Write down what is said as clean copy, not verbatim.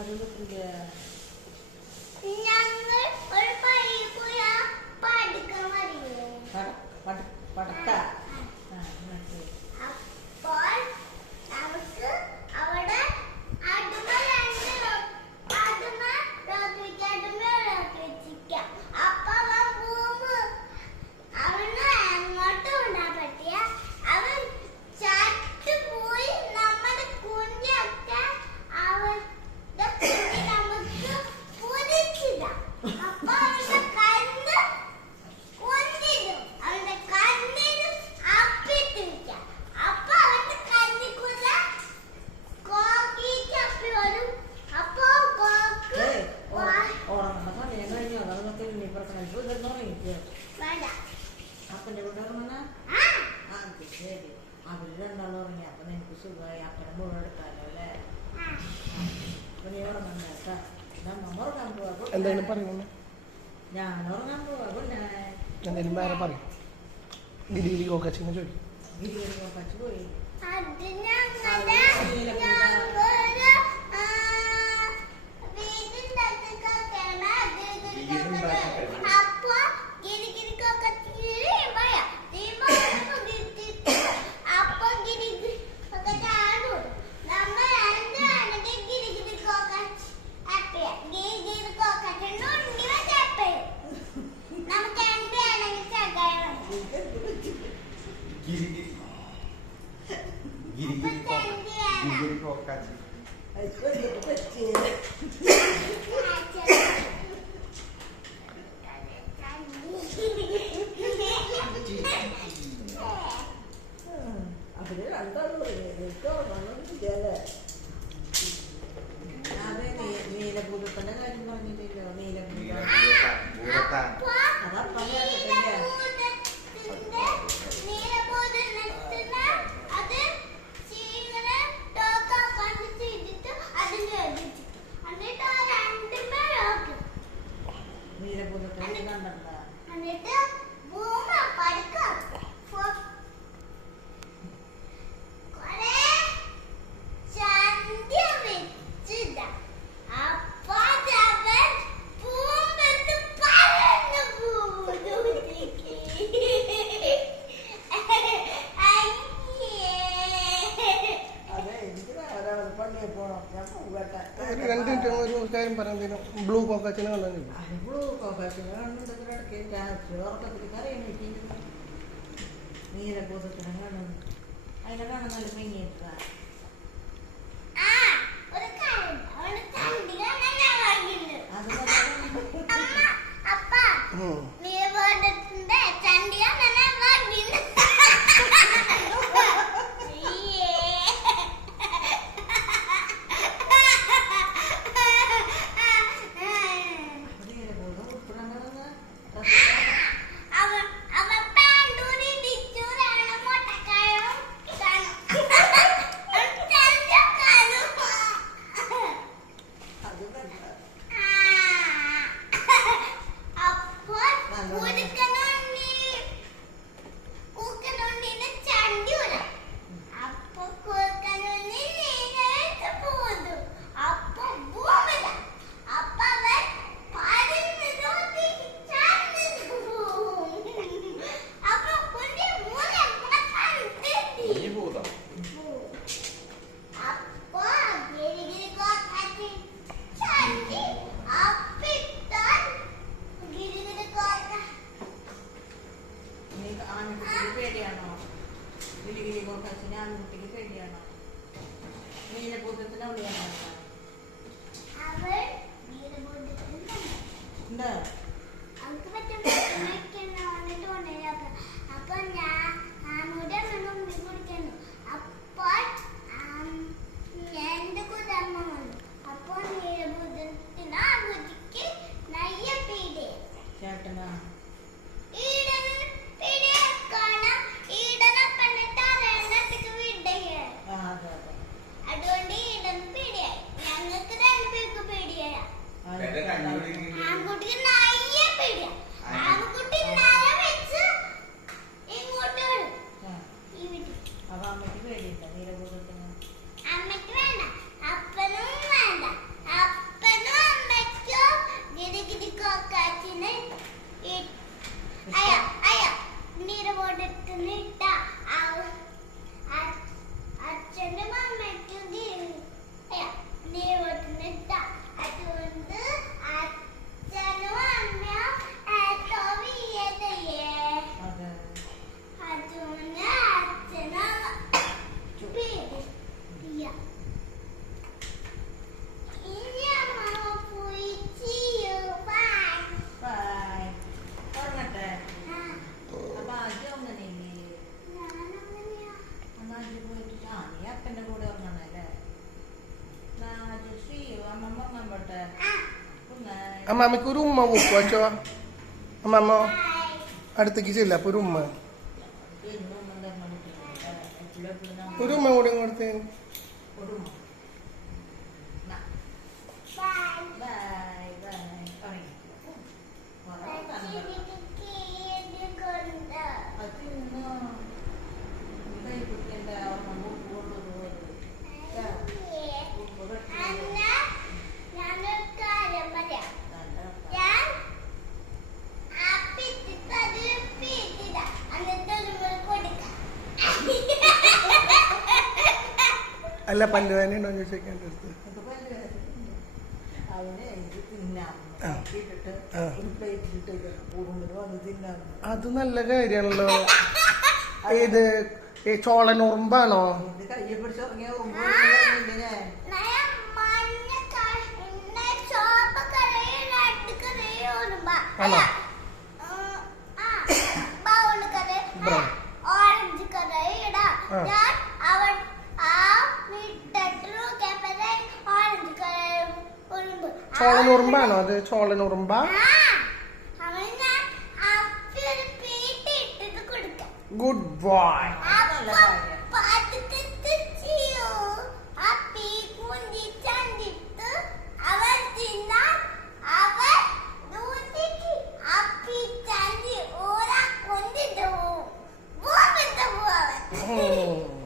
അത് കിട്ടില്ല. ഞങ്ങൾ ഒരു പള്ളി പോയി പഠിക്കാൻ അറിയോ പടക്ക അപ്പോൾ നമുക്ക് അവിടെ അടുമ വെച്ചിരിക്കാം. അപ്പൊ അവൻ ഭൂമി അവന് എങ്ങോട്ടും ഉണ്ടാൻ പറ്റിയ അവൻ ചത്തു പോയി. നമ്മുടെ കുഞ്ഞൊക്കെ അവന്റെ കുഞ്ഞി നമുക്ക് പൊരിച്ചിടാം. അപ്പൊ അവന്റെ കണ്ണ് കൊണ്ടിടും. അവന്റെ കണ്ണിന് അപ്പിട്ടിരിക്കാം. അപ്പൊ അവന്റെ കണ്ണിക്കുള്ള കോക്കി ചപ്പി വരും. അപ്പൊ കോക്ക് ഓർമ്മ സമയം കഴിഞ്ഞോ? അതൊക്കെ നീ പറഞ്ഞ വേണ്ട. അപ്പൻ്റെ കൂടെ ഉറങ്ങണ അത് ശരി. അവര് രണ്ടാളും ഉറങ്ങി. അപ്പൊ നിനക്ക് സുഖമായി. അപ്പനെ മുഴുവൻ എടുക്കാലോ അല്ലേ? അപ്പൊ നീ ഉറങ്ങണ്ട കേട്ടാ. നമ്മ ഉറങ്ങാൻ പോവാ. എന്തെങ്കിലും പറയുന്നു? ഞാൻ ഉറങ്ങാൻ പോവാ. എന്തെങ്കിലും വേറെ പറയും. ഗിരി കോക്കച്ചിനെ ചോദിക്കും. ഗിരി കോക്കച്ച് പോയി. അത് ഞങ്ങളുടെ അപ്പൊ ഗിരിഗിരിക്കൊക്കെ അപ്പൊ ഗിരിഗിരിക്കൊക്കെ ചാടും. നമ്മൾ എന്താണെങ്കിൽ ഗിരിഗിരിക്കൊക്കെ ഗിരിഗിരിക്കൊക്കെ ഉണ്ണി വെച്ചപ്പയും നമുക്ക് എന്താണെങ്കിൽ ചകാരം അവര് രണ്ടാളും ഉറങ്ങിയല്ലേ? അതെ, നീലഭൂതത്തിന്റെ കാര്യം പറഞ്ഞിട്ടില്ലോ. നീലഭൂത അതപ്പല്ലേ നീലഭൂതത്തിന്റെ കണ്ടണ്ട. എന്നിട്ട് ഭൂമ പഠിക്കാം. കൊറേ ചന്തി വെച്ചിട്ട അപ്പൊ അവൻ ഭൂമത്ത് പറന്നു പോകുന്നു. അതെ, എനിക്ക് ധാരാളം പള്ളിയിൽ പോണം. ഞാൻ പോകട്ടെ. ഒരു കാര്യം പറയുന്നതിനും ബ്ലൂ കോക്കച്ചിനെ കണ്ടു. ബ്ലൂ കോക്കച്ചിനെ കണ്ടിടക്ക് ഉറക്കത്തിൽ കറിയാണ്. നീലഭൂതത്തിനെ കാണുന്നു. അതിനെ കാണാൻ നല്ല ഭംഗിയിട്ട. ഒരു കാര്യം അവന് ചന്തി കാണാൻ ഞാൻ വാങ്ങിയില്ല. അപ്പ നീലഭൂതത്തിന്റെ ചന്തി കാണാൻ ഞാൻ വാങ്ങിയില്ല. പേടിയാണോ? ഗിരിഗിരി കോക്കച്ചിനെ ആൺകുട്ടിക്ക് പേടിയാണോ? നീലഭൂതത്തിന് അവിടെയാണോ? എന്താ അപ്പൊ ഞാൻ മുടി കുടിക്കുന്നു. അപ്പോൾ എന്റെ കുതമ്മ വന്നു. അപ്പൊ നീലഭൂതത്തിന് ആ കുട്ടിക്ക് നയ്യ പീഡ ചേട്ടനാ അതുകൊണ്ട് ഈടൻ പേടിയായി. ഞങ്ങൾക്ക് രണ്ടുപേർക്ക് പേടിയായ. ആൺകുട്ടിക്ക് നയ്യ പേടിയാ. ആൺകുട്ടി നര വെച്ച് ഇങ്ങോട്ട് വരും. ഈ വീട്ടിൽ അപ്പൊ അമ്മയ്ക്ക് പേടിയില്ല നീലഭൂതത്തിന്? അമ്മയ്ക്ക് വേണ്ട, അപ്പനും വേണ്ട. നീ അപ്പന്റെ കൂടെ ഉറങ്ങണല്ലേ അമ്മമ്മ ഉറങ്ങാൻ പോട്ടെ അമ്മാമ്മക്ക് ഒരു ഉമ്മ പോക്കോ അച്ചോ അമ്മാമ്മ അടുത്തേക്ക് ചെല്ല അപ്പൊ ഒരു ഉമ്മ ഒരു ഉമ്മ കൂടെ കൊടുത്തേ അല്ല പല്ല് വേദന ഉണ്ടോ ചോദിക്കാൻ അത് നല്ല കാര്യാണല്ലോ ഏത് ചോളനുറുമ്പാണോ കയ്യെ പിടിച്ചിറങ്ങിയ ആണോ ഓറഞ്ച് കഥയിടാ ഞാൻ അവൻ ആ ഓറഞ്ച് കഥ ചോളനുറുമ്പാണോ അത് ചോളനുറുമ്പാ ഗുഡ് ബോയ് Oh.